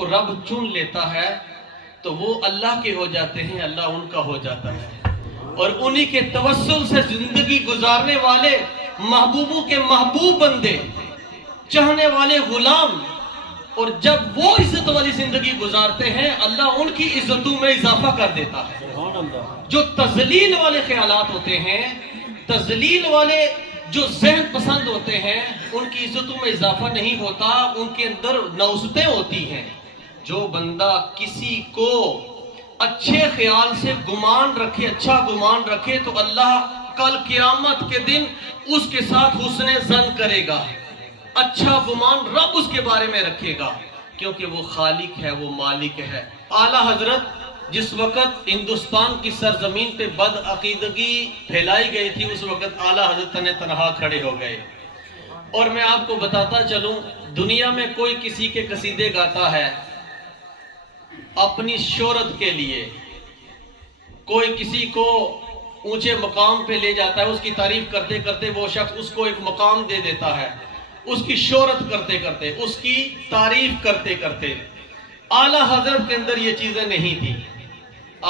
کو رب چن لیتا ہے تو وہ اللہ کے ہو جاتے ہیں، اللہ ان کا ہو جاتا ہے، اور انہی کے توسل سے زندگی گزارنے والے محبوبوں کے محبوب بندے، چاہنے والے غلام، اور جب وہ عزت والی زندگی گزارتے ہیں اللہ ان کی عزتوں میں اضافہ کر دیتا ہے۔ جو تذلیل والے خیالات ہوتے ہیں، تذلیل والے جو ذہن پسند ہوتے ہیں، ان کی عزتوں میں اضافہ نہیں ہوتا، ان کے اندر نوستیں ہوتی ہیں۔ جو بندہ کسی کو اچھے خیال سے گمان رکھے، اچھا گمان رکھے، تو اللہ کل قیامت کے دن اس کے ساتھ حسن ظن کرے گا، اچھا گمان رب اس کے بارے میں رکھے گا، کیونکہ وہ خالق ہے، وہ مالک ہے۔ اعلیٰ حضرت جس وقت ہندوستان کی سرزمین پہ بد عقیدگی پھیلائی گئی تھی، اس وقت اعلیٰ حضرت تنہا کھڑے ہو گئے۔ اور میں آپ کو بتاتا چلوں، دنیا میں کوئی کسی کے قصیدے گاتا ہے اپنی شہرت کے لیے، کوئی کسی کو اونچے مقام پہ لے جاتا ہے، اس کی تعریف کرتے کرتے وہ شخص اس کو ایک مقام دے دیتا ہے، اس کی شہرت کرتے کرتے، اس کی تعریف کرتے کرتے۔ اعلیٰ حضرت کے اندر یہ چیزیں نہیں تھی۔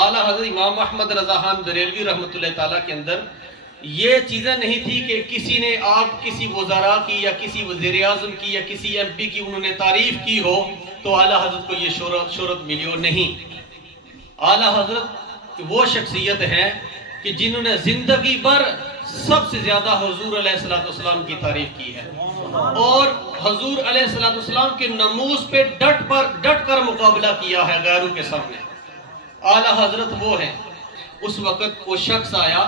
اعلیٰ حضرت امام احمد رضا خان بریلوی رحمۃ اللہ تعالیٰ کے اندر یہ چیزیں نہیں تھی کہ کسی نے آپ کسی وزراء کی یا کسی وزیر اعظم کی یا کسی ایم پی کی انہوں نے تعریف کی ہو تو اعلیٰ حضرت کو یہ شہرت ملی ہو، نہیں۔ اعلیٰ حضرت وہ شخصیت ہے کہ جنہوں نے زندگی بھر سب سے زیادہ حضور علیہ السلام کی تعریف کی ہے، اور حضور علیہ السلام کے ناموس پہ ڈٹ کر مقابلہ کیا ہے غیروں کے سامنے۔ اعلیٰ حضرت وہ ہیں۔ اس وقت وہ شخص آیا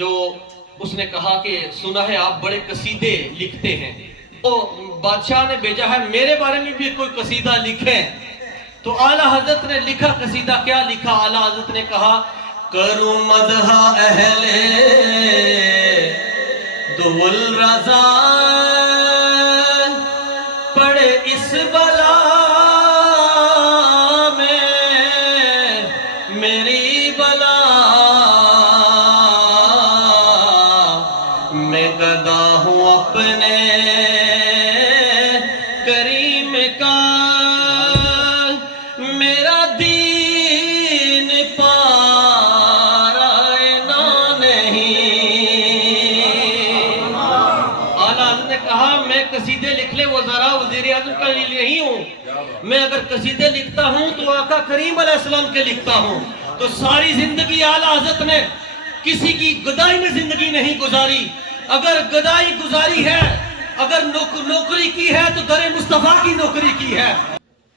جو اس نے کہا کہ سنا ہے آپ بڑے قصیدے لکھتے ہیں، تو بادشاہ نے بھیجا ہے میرے بارے میں بھی کوئی قصیدہ لکھیں۔ تو اعلیٰ حضرت نے لکھا، قصیدہ کیا لکھا؟ اعلیٰ حضرت نے کہا کروں مدح اہل دول رضا، پڑے اس بلا میں میری بلا، میں گدا ہوں اپنے کریم کا، میرا دین پارائنا نہیں۔ اعلیٰ حضرت نے کہا میں قصیدے لکھ لے وزراء وزیر اعظم کا نہیں ہوں، میں اگر قصیدے لکھتا ہوں تو آقا کریم علیہ السلام کے لکھتا ہوں۔ تو ساری زندگی اعلیٰ حضرت نے کسی کی گدائی میں زندگی نہیں گزاری۔ اگر گدائی گزاری ہے، اگر نوکری کی ہے تو در مصطفیٰ کی نوکری کی ہے۔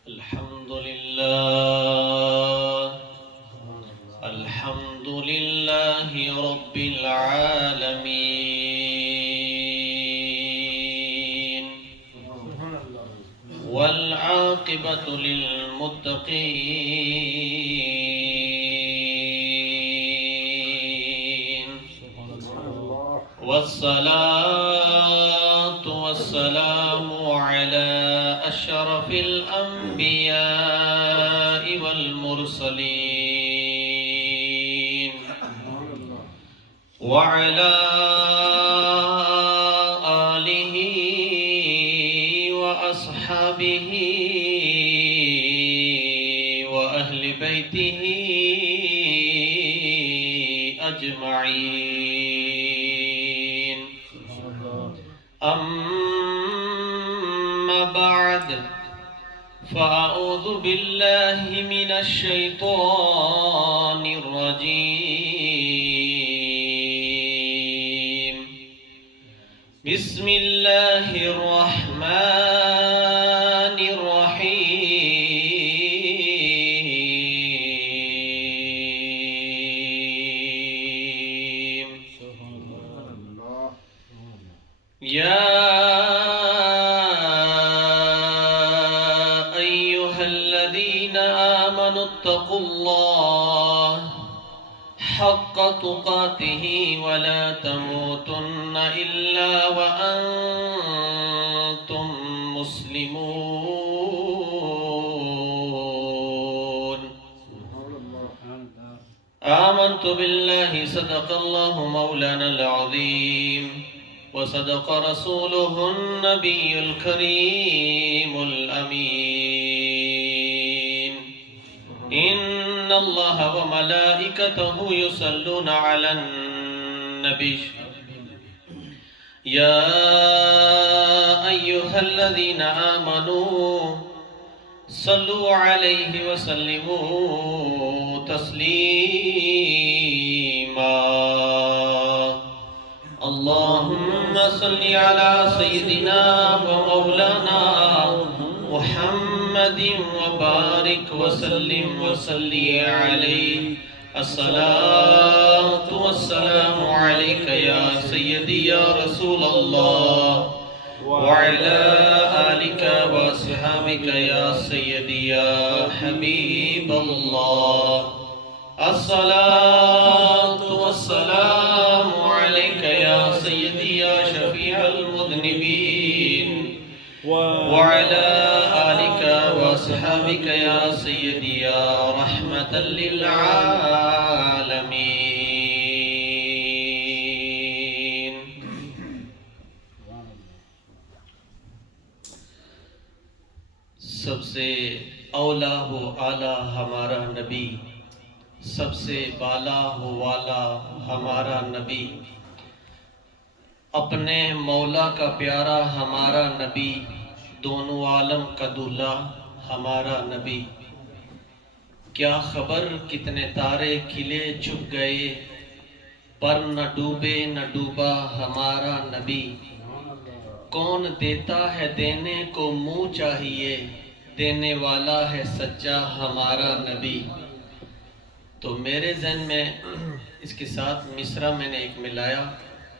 الحمدللہ الحمدللہ رب العالمین والعاقبۃ للمتقین والصلاة والسلام على أشرف الأنبياء والمرسلين وعلى آله وأصحابه وأهل بيته أجمعين، أما بعد فأعوذ بالله من الشيطان الرجيم، بسم الله الرحمن الرحيم، يا أيها الذين آمنوا اتقوا الله حق تقاته ولا تموتن إلا وأنتم مسلمون، آمنت بالله صدق الله مولانا العظيم وصدق رسوله النبي الكريم الأمين، اللہ وملائکتہ یصلون علی النبی یا ایہا الذین آمنوا صلوا علیہ وسلموا تسلیما اللہم صلی علی سیدنا ومولانا محمد وبارک وسلم وصلی علیہ الصلاة والسلام علیک یا سیدی یا رسول اللہ وعلى آلك وصحابك يا سيدي يا حبيب الله الصلاة والسلام عليك يا سيدي يا شفيع المذنبين وعلى آلك وصحابك يا سيدي يا رحمة للعالمين. سب سے اولا و اعلیٰ ہمارا نبی، سب سے بالا و والا ہمارا نبی، اپنے مولا کا پیارا ہمارا نبی، دونوں عالم کا دولہا ہمارا نبی. کیا خبر کتنے تارے کھلے چھپ گئے، پر نہ ڈوبے نہ ڈوبا ہمارا نبی. کون دیتا ہے دینے کو منہ چاہیے، دینے والا ہے سچا ہمارا نبی. تو میرے ذہن میں اس کے ساتھ مصرع میں نے ایک ملایا.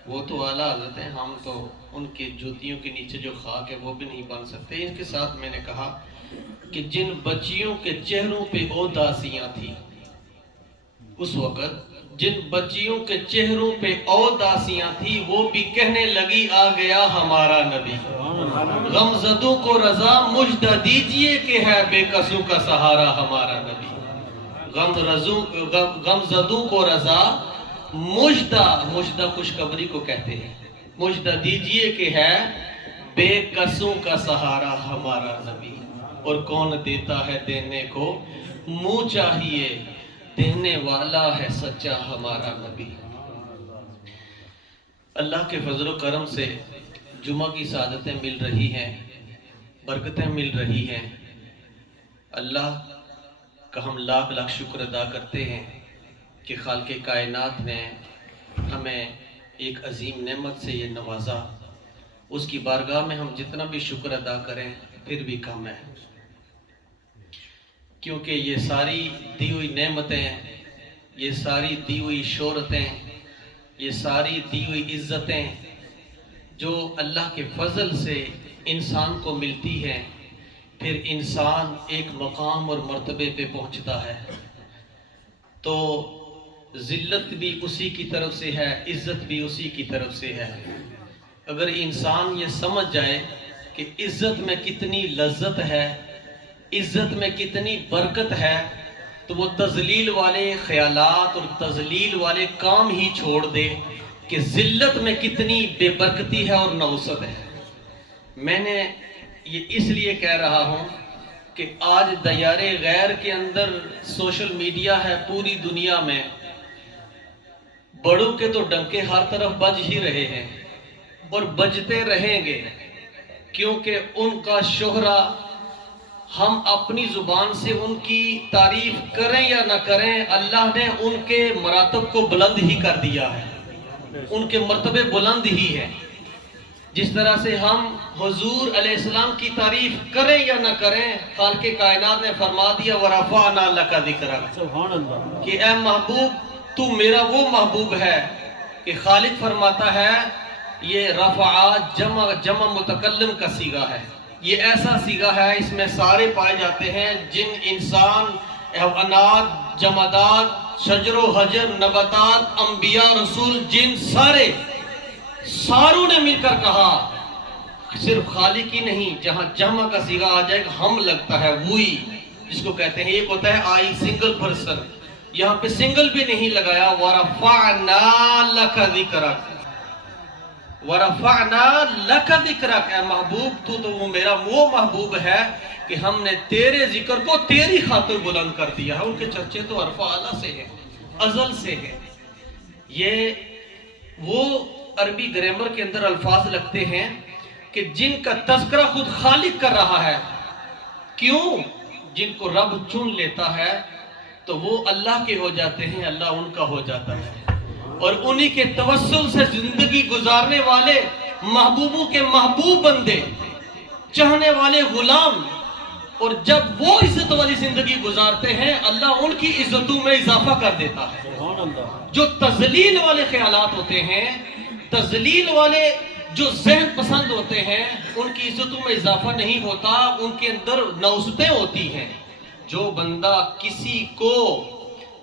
وہ تو اعلیٰ حضرت ہیں، ہم تو ان کی جوتیوں کے نیچے جو خاک ہے وہ بھی نہیں بن سکتے. اس کے ساتھ میں نے کہا کہ جن بچیوں کے چہروں پہ اوداسیاں تھیں اس وقت، جن بچیوں کے چہروں پہ اوداسیاں تھیں، وہ بھی کہنے لگی آ گیا ہمارا نبی. غمزدوں کو رضا مجدہ دیجئے کہ ہے بے کسوں کا سہارا ہمارا نبی. غمزدوں کو رضا مجدہ خوشخبری کو کہتے ہیں، مجدہ دیجئے کہ ہے بے کسوں کا سہارا ہمارا نبی. اور کون دیتا ہے دینے کو منہ چاہیے، دینے والا ہے سچا ہمارا نبی. اللہ کے فضل و کرم سے جمعہ کی سعادتیں مل رہی ہیں، برکتیں مل رہی ہیں. اللہ کا ہم لاکھ لاکھ شکر ادا کرتے ہیں کہ خالق کائنات نے ہمیں ایک عظیم نعمت سے یہ نوازا. اس کی بارگاہ میں ہم جتنا بھی شکر ادا کریں پھر بھی کم ہے، کیونکہ یہ ساری دی ہوئی نعمتیں، یہ ساری دی ہوئی شہرتیں، یہ ساری دی ہوئی عزتیں جو اللہ کے فضل سے انسان کو ملتی ہیں، پھر انسان ایک مقام اور مرتبے پہ پہنچتا ہے. تو ذلت بھی اسی کی طرف سے ہے، عزت بھی اسی کی طرف سے ہے. اگر انسان یہ سمجھ جائے کہ عزت میں کتنی لذت ہے، عزت میں کتنی برکت ہے، تو وہ تذلیل والے خیالات اور تذلیل والے کام ہی چھوڑ دے کہ ذلت میں کتنی بے برکتی ہے اور نوست ہے. میں نے یہ اس لیے کہہ رہا ہوں کہ آج دیار غیر کے اندر سوشل میڈیا ہے پوری دنیا میں. بڑوں کے تو ڈنکے ہر طرف بج ہی رہے ہیں اور بجتے رہیں گے، کیونکہ ان کا شہرہ ہم اپنی زبان سے ان کی تعریف کریں یا نہ کریں، اللہ نے ان کے مراتب کو بلند ہی کر دیا ہے، ان کے مرتبے بلند ہی ہیں. جس طرح سے ہم حضور علیہ السلام کی تعریف کریں یا نہ کریں، خالق کائنات نے فرما دیا وَرَفَعْنَا لَكَ ذِكْرَكَ، کہ اے محبوب تو میرا وہ محبوب ہے کہ خالق فرماتا ہے یہ رفع جمع متکلم کا صیغہ ہے. یہ ایسا صیغہ ہے، اس میں سارے پائے جاتے ہیں، جن انسان، حیوانات، جمادات، شجر و حجر، نباتات، انبیاء، رسول، جن ساروں نے مل کر کہا. صرف خالق ہی نہیں، جہاں جمع کا صیغہ آ جائے گا ہم لگتا ہے وہی، جس کو کہتے ہیں ایک ہوتا ہے آئی سنگل پرسن، یہاں پہ سنگل بھی نہیں لگایا. وَرَفَعْنَا لَكَ ذِكْرَكَ ورفعنا لک ذکرک، اے محبوب تو وہ میرا وہ محبوب ہے کہ ہم نے تیرے ذکر کو تیری خاطر بلند کر دیا ہے۔ ان کے چرچے تو عرف اعلیٰ سے ہیں، ازل سے ہیں۔ یہ وہ عربی گرامر کے اندر الفاظ لگتے ہیں کہ جن کا تذکرہ خود خالق کر رہا ہے۔ کیوں؟ جن کو رب چن لیتا ہے تو وہ اللہ کے ہو جاتے ہیں، اللہ ان کا ہو جاتا ہے، اور انہی کے توسل سے زندگی گزارنے والے محبوبوں کے محبوب بندے، چاہنے والے غلام، اور جب وہ عزت والی زندگی گزارتے ہیں اللہ ان کی عزتوں میں اضافہ کر دیتا ہے۔ جو تذلیل والے خیالات ہوتے ہیں، تذلیل والے جو ذہن پسند ہوتے ہیں، ان کی عزتوں میں اضافہ نہیں ہوتا، ان کے اندر نوستیں ہوتی ہیں۔ جو بندہ کسی کو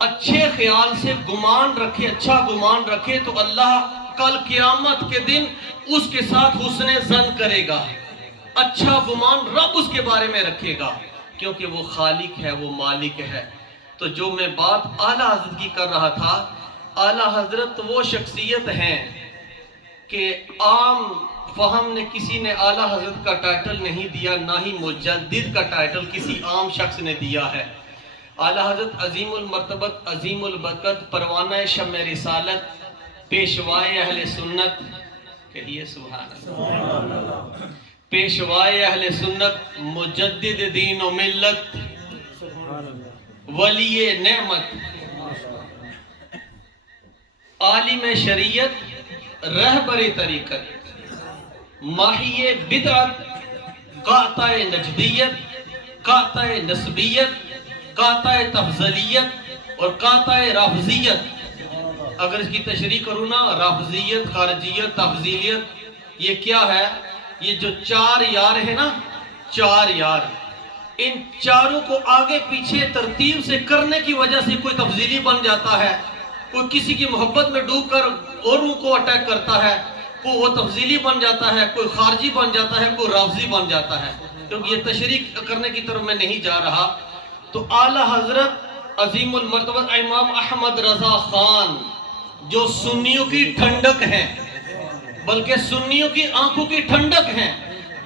اچھے خیال سے گمان رکھے، اچھا گمان رکھے، تو اللہ کل قیامت کے دن اس کے ساتھ حسن ظن کرے گا، اچھا گمان رب اس کے بارے میں رکھے گا، کیونکہ وہ خالق ہے، وہ مالک ہے۔ تو جو میں بات اعلیٰ حضرت کی کر رہا تھا، اعلیٰ حضرت وہ شخصیت ہیں کہ عام فہم نے کسی نے اعلیٰ حضرت کا ٹائٹل نہیں دیا، نہ ہی مجدد کا ٹائٹل کسی عام شخص نے دیا ہے۔ اعلیٰ حضرت عظیم المرتبت، عظیم البرکت، پروانہ شمع رسالت، پیشوائے اہل سنت، کہیے سبحان اللہ، پیشوائے اہل سنت، مجدد دین و ملت، ولی نعمت، عالم شریعت، رہبر طریقت، ماہی بدعت، قاطع نجدیت، قاطع نسبیت، قاطع تفضلیت اور قاطع رافضیت۔ اگر اس کی تشریح کروں نا، رافضیت، خارجیت، تفضیلیت، یہ کیا ہے؟ یہ جو چار یار ہیں نا، چار یار، ان چاروں کو آگے پیچھے ترتیب سے کرنے کی وجہ سے کوئی تفضیلی بن جاتا ہے، کوئی کسی کی محبت میں ڈوب کر اوروں کو اٹیک کرتا ہے، کوئی وہ تفضیلی بن جاتا ہے، کوئی خارجی بن جاتا ہے، کوئی رافضی بن جاتا ہے۔ کیونکہ یہ تشریح کرنے کی طرف میں نہیں جا رہا۔ تو اعلیٰ حضرت عظیم المرتبہ امام احمد رضا خان، جو سنیوں کی ٹھنڈک ہیں، بلکہ سنیوں کی آنکھوں کی ٹھنڈک ہیں،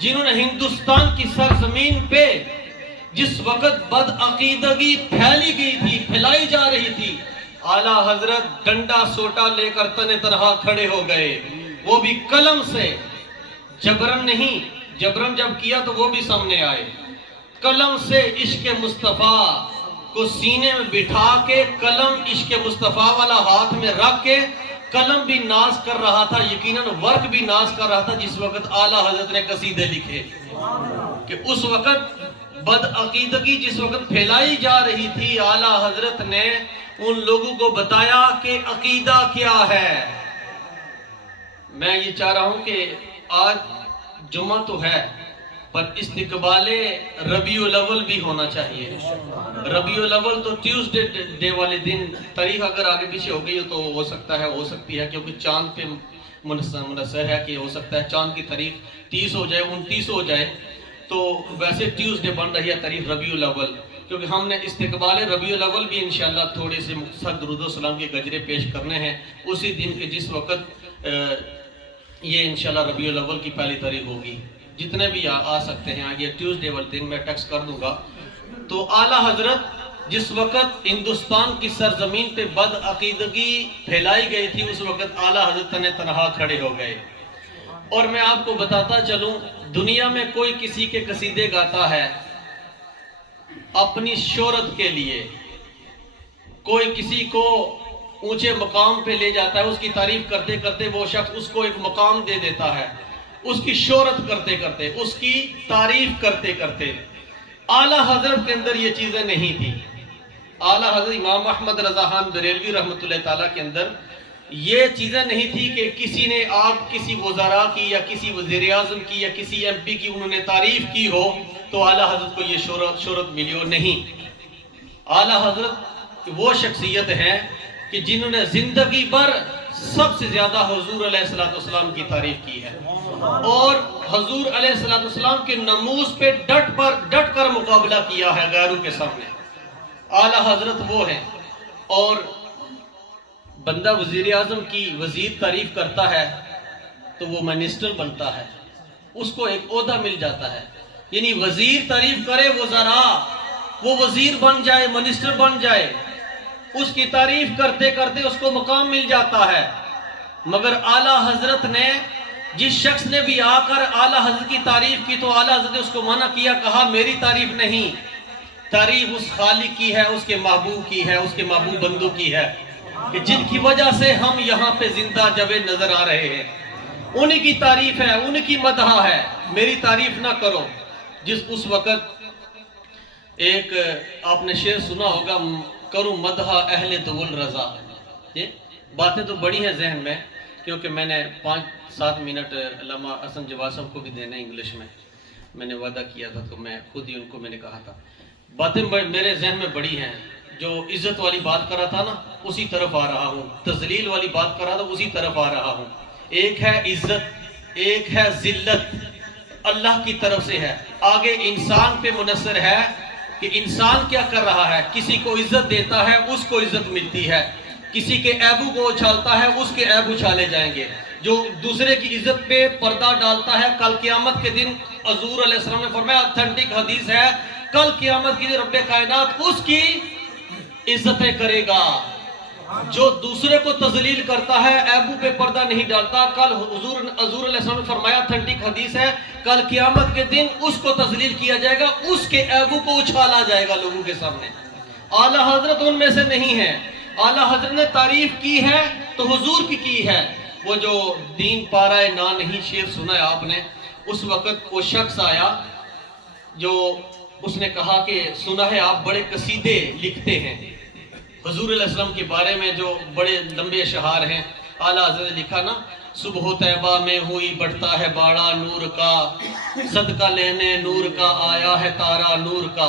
جنہوں نے ہندوستان کی سرزمین پہ جس وقت بد عقیدگی پھیلی گئی تھی، پھیلائی جا رہی تھی، اعلیٰ حضرت ڈنڈا سوٹا لے کر تن تنہا کھڑے ہو گئے، وہ بھی قلم سے، جبرن نہیں۔ جبرن جب کیا تو وہ بھی سامنے آئے، قلم سے عشق مصطفیٰ کو سینے میں بٹھا کے، قلم عشق مصطفیٰ والا ہاتھ میں رکھ کے، قلم بھی ناز کر رہا تھا، یقیناً ورق بھی ناز کر رہا تھا، جس وقت اعلیٰ حضرت نے قصیدے لکھے کہ اس وقت بد عقیدگی جس وقت پھیلائی جا رہی تھی، اعلیٰ حضرت نے ان لوگوں کو بتایا کہ عقیدہ کیا ہے۔ میں یہ چاہ رہا ہوں کہ آج جمعہ تو ہے، پر استقبال ربیع الاول بھی ہونا چاہیے۔ ربیع الاول تو ٹیوزڈے ڈے والے دن، تاریخ اگر آگے پیچھے ہو گئی تو ہو سکتا ہے، ہو سکتی ہے، کیونکہ چاند پہ منحصر ہے کہ ہو سکتا ہے چاند کی تاریخ 30 ہو جائے، 29 ہو جائے، تو ویسے ٹیوزڈے بن رہی ہے تاریخ ربیع الاول، کیونکہ ہم نے استقبال ربیع الاول بھی انشاءاللہ تھوڑے سے مختصر درود و سلام کے گجرے پیش کرنے ہیں اسی دن کے جس وقت یہ انشاءاللہ ربیع الاول کی پہلی تاریخ ہوگی۔ جتنے بھی آ سکتے ہیں، یہ ٹیوزڈے والے دن میں ٹیکسٹ کر دوں گا۔ تو اعلیٰ حضرت جس وقت ہندوستان کی سرزمین پہ بد عقیدگی پھیلائی گئی تھی، اس وقت اعلیٰ حضرت تن تنہا کھڑے ہو گئے۔ اور میں آپ کو بتاتا چلوں، دنیا میں کوئی کسی کے قصیدے گاتا ہے اپنی شہرت کے لیے، کوئی کسی کو اونچے مقام پہ لے جاتا ہے، اس کی تعریف کرتے کرتے وہ شخص اس کو ایک مقام دے دیتا ہے، اس کی شہرت کرتے کرتے، اس کی تعریف کرتے کرتے۔ اعلیٰ حضرت کے اندر یہ چیزیں نہیں تھی۔ اعلیٰ حضرت امام احمد رضا خان بریلوی رحمۃ اللہ تعالیٰ کے اندر یہ چیزیں نہیں تھی کہ کسی نے آپ کسی وزراء کی یا کسی وزیر اعظم کی یا کسی ایم پی کی انہوں نے تعریف کی ہو تو اعلیٰ حضرت کو یہ شہرت ملی ہو، نہیں۔ اعلیٰ حضرت وہ شخصیت ہے کہ جنہوں نے زندگی بھر سب سے زیادہ حضور علیہ السلام کی تعریف کی ہے، اور حضور علیہ السلام کے ناموس پہ ڈٹ کر مقابلہ کیا ہے غیروں کے سامنے۔ اعلیٰ حضرت وہ ہیں۔ اور بندہ وزیر اعظم کی وزیر تعریف کرتا ہے تو وہ منسٹر بنتا ہے، اس کو ایک عہدہ مل جاتا ہے، یعنی وزیر تعریف کرے وزراء، وہ وزیر بن جائے، منسٹر بن جائے، اس کی تعریف کرتے کرتے اس کو مقام مل جاتا ہے۔ مگر اعلیٰ حضرت نے، جس شخص نے بھی آ کر اعلیٰ حضرت کی تعریف کی تو اعلیٰ حضرت نے اس کو منع کیا، کہا میری تعریف نہیں، تعریف اس خالق کی ہے، اس کے محبوب کی ہے، اس کے محبوب بندوں کی ہے، کہ جن کی وجہ سے ہم یہاں پہ زندہ جاوید نظر آ رہے ہیں، انہی کی تعریف ہے، انہی کی مدح ہے، میری تعریف نہ کرو۔ اس وقت ایک آپ نے شعر سنا ہوگا، کروں مدح اہل دول رضا۔ یہ باتیں تو بڑی ہیں ذہن میں، کیونکہ میں نے 5-7 منٹ علامہ حسن جواد صاحب کو بھی دینے انگلش میں نے وعدہ کیا تھا، تو میں خود ہی ان کو میں نے کہا تھا۔ باتیں میرے ذہن میں بڑی ہیں، جو عزت والی بات کر رہا تھا نا اسی طرف آ رہا ہوں، تذلیل والی بات کر رہا تھا اسی طرف آ رہا ہوں۔ ایک ہے عزت، ایک ہے ذلت، اللہ کی طرف سے ہے، آگے انسان پہ منحصر ہے کہ انسان کیا کر رہا ہے۔ کسی کو عزت دیتا ہے اس کو عزت ملتی ہے، کسی کے عیبوں کو اچھالتا ہے اس کے عیب اچھالے جائیں گے، جو دوسرے کی عزت پہ پردہ ڈالتا ہے کل قیامت کے دن، حضور علیہ السلام نے فرمایا، اتھینٹک حدیث ہے، کل قیامت کے دن رب کائنات اس کی عزتیں کرے گا۔ جو دوسرے کو تذلیل کرتا ہے، عیبوں پہ پردہ نہیں ڈالتا، کل حضور علیہ السلام نے فرمایا، اتھینٹک حدیث ہے، کل قیامت کے دن اس کو تذلیل کیا جائے گا، اس کے عیبوں کو اچھالا جائے گا لوگوں کے سامنے۔ اعلیٰ حضرت ان میں سے نہیں ہے۔ اعلیٰ حضرت نے تعریف کی ہے تو حضور کی ہے۔ وہ جو دین پارائے نا نہیں شعر سنا ہے آپ نے، اس وقت وہ شخص آیا جو اس نے کہا کہ سنا ہے آپ بڑے قصیدے لکھتے ہیں حضور علیہ السلام کے بارے میں، جو بڑے لمبے اشعار ہیں۔ اعلیٰ حضرت نے لکھا نا، صبح طیبہ میں ہوئی بڑھتا ہے باڑا نور کا، صدقہ لینے نور کا آیا ہے تارا نور کا۔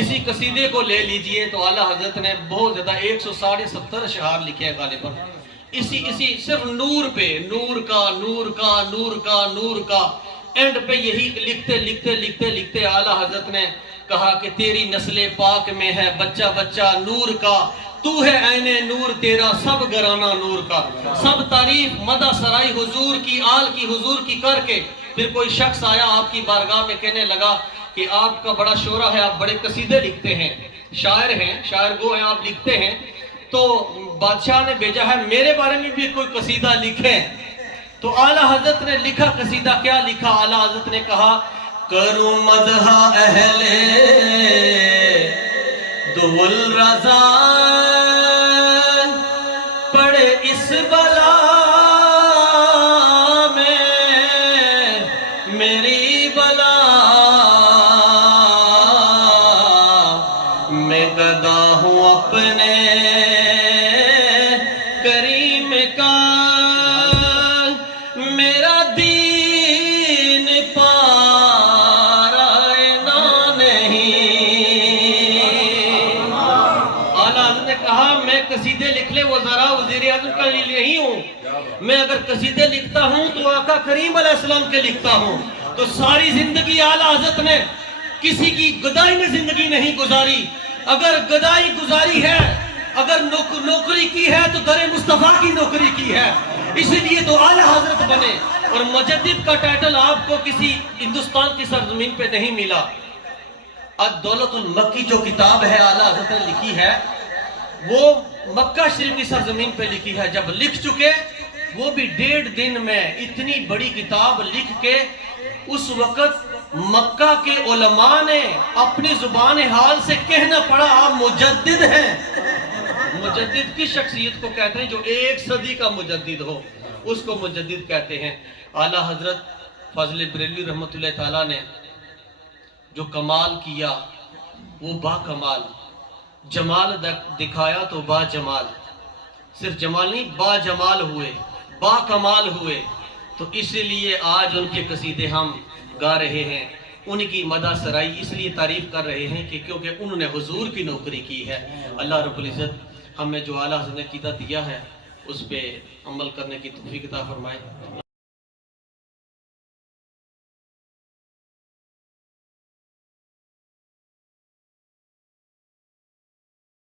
اسی قصیدے کو لے لیجئے تو اعلیٰ حضرت نے بہت زیادہ 170 اشعار لکھے ہیں غالباً، اسی صرف نور پہ، نور کا نور کا نور کا نور کا، اینڈ پہ یہی لکھتے لکھتے لکھتے لکھتے اعلیٰ حضرت نے کہا کہ تیری نسل پاک میں ہے بچہ بچہ نور کا، تو ہے عین نور تیرا سب گرانا نور کا۔ سب تعریف مدح سرائی حضور کی، آل کی، حضور کی کر کے پھر کوئی شخص آیا آپ کی بارگاہ میں، کہنے لگا کہ آپ کا بڑا شہرہ ہے، آپ بڑے قصیدے لکھتے ہیں، شاعر ہیں، شاعر گو ہیں، آپ لکھتے ہیں، تو بادشاہ نے بھیجا ہے میرے بارے میں بھی کوئی قصیدہ لکھیں۔ تو اعلیٰ حضرت نے لکھا قصیدہ، کیا لکھا؟ اعلیٰ حضرت نے کہا، کروں مدح اہل دول رضا، پڑے اس بلا میں میری بلا، میں گدا ہوں اپنے کریم کا، میرا دین پارائنا نہیں۔ اعلیٰ حضرت نے کہا میں قصیدے لکھ لے وزراء وزیر اعظم کا نہیں ہوں، میں اگر قصیدے لکھتا ہوں تو آقا کریم علیہ السلام کے لکھتا ہوں۔ تو ساری زندگی اعلیٰ حضرت نے کسی کی گدائی میں زندگی نہیں گزاری۔ اگر گدائی گزاری ہے، اگر نوکری کی ہے تو در مصطفیٰ کی نوکری کی ہے، اسی لیے تو اعلیٰ حضرت بنے۔ اور مجدد کا ٹائٹل آپ کو کسی ہندوستان کی سرزمین پہ نہیں ملا۔ الدولت المکی جو کتاب ہے اعلیٰ حضرت نے لکھی ہے، وہ مکہ شریف کی سرزمین پہ لکھی ہے۔ جب لکھ چکے، وہ بھی 1.5 دن میں اتنی بڑی کتاب لکھ کے، اس وقت مکہ کے علماء نے اپنی زبان حال سے کہنا پڑا آپ مجدد ہیں۔ مجدد کی شخصیت کو کہتے ہیں جو 1 صدی کا مجدد ہو، اس کو مجدد کہتے ہیں۔ اعلیٰ حضرت فاضل بریلوی رحمۃ اللہ تعالیٰ نے جو کمال کیا وہ با کمال، جمال دکھایا تو با جمال، صرف جمال نہیں با جمال ہوئے، با کمال ہوئے۔ تو اسی لیے آج ان کے قصیدے ہم گا رہے ہیں، ان کی مدح سرائی اس لیے تعریف کر رہے ہیں کہ کیونکہ انہوں نے حضور کی نوکری کی ہے۔ اللہ رب العزت ہمیں جو اعلیٰ حضرت نے عقیدہ دیا ہے اس پہ عمل کرنے کی توفیق عطا فرمائے۔